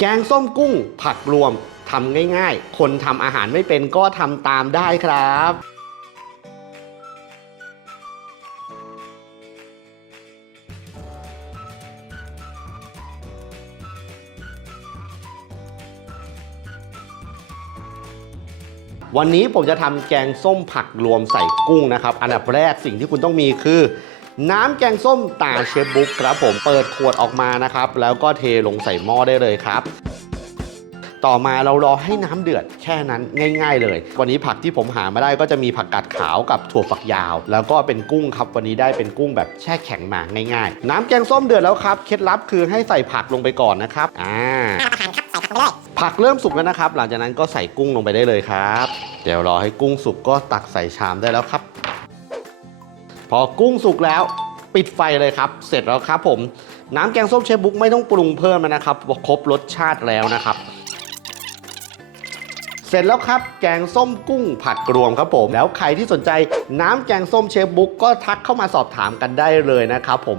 แกงส้มกุ้งผักรวมทำง่ายๆ คนทำอาหารไม่เป็นก็ทำตามได้ครับวันนี้ผมจะทำแกงส้มผักรวมใส่กุ้งนะครับ อันดับแรกสิ่งที่คุณต้องมีคือ น้ำแกงส้มตาเชฟบุ๊กครับผมเปิดขวดออกมานะครับ แล้วก็เทลงใส่หม้อได้เลยครับ ต่อมาเรารอให้น้ำเดือดแค่นั้นง่าย ๆ เลย วันนี้ผักที่ผมหามาได้ก็จะมีผักกาดขาวกับถั่วฝักยาว แล้วก็เป็นกุ้งครับวันนี้ได้เป็นกุ้งแบบแช่แข็งมาง่ายๆ น้ำแกงส้มเดือดแล้วครับเคล็ดลับคือให้ใส่ผักลงไปก่อนนะครับอ่าผักเริ่มสุกแล้วนะครับ หลังจากนั้นก็ใส่กุ้งลงไปได้เลยครับ เดี๋ยวรอให้กุ้งสุกก็ตักใส่ชามได้แล้วครับ พอกุ้งสุกแล้วปิดไฟเลยครับ เสร็จแล้วครับผมน้ำแกงส้มเชฟบุ๊กไม่ต้องปรุงเพิ่มนะครับครบรสชาติแล้วนะครับเสร็จแล้วครับ แกงส้มกุ้งผักรวมครับผม แล้วใครที่สนใจน้ำแกงส้มเชฟบุ๊กก็ทักเข้ามาสอบถามกันได้เลยนะครับผม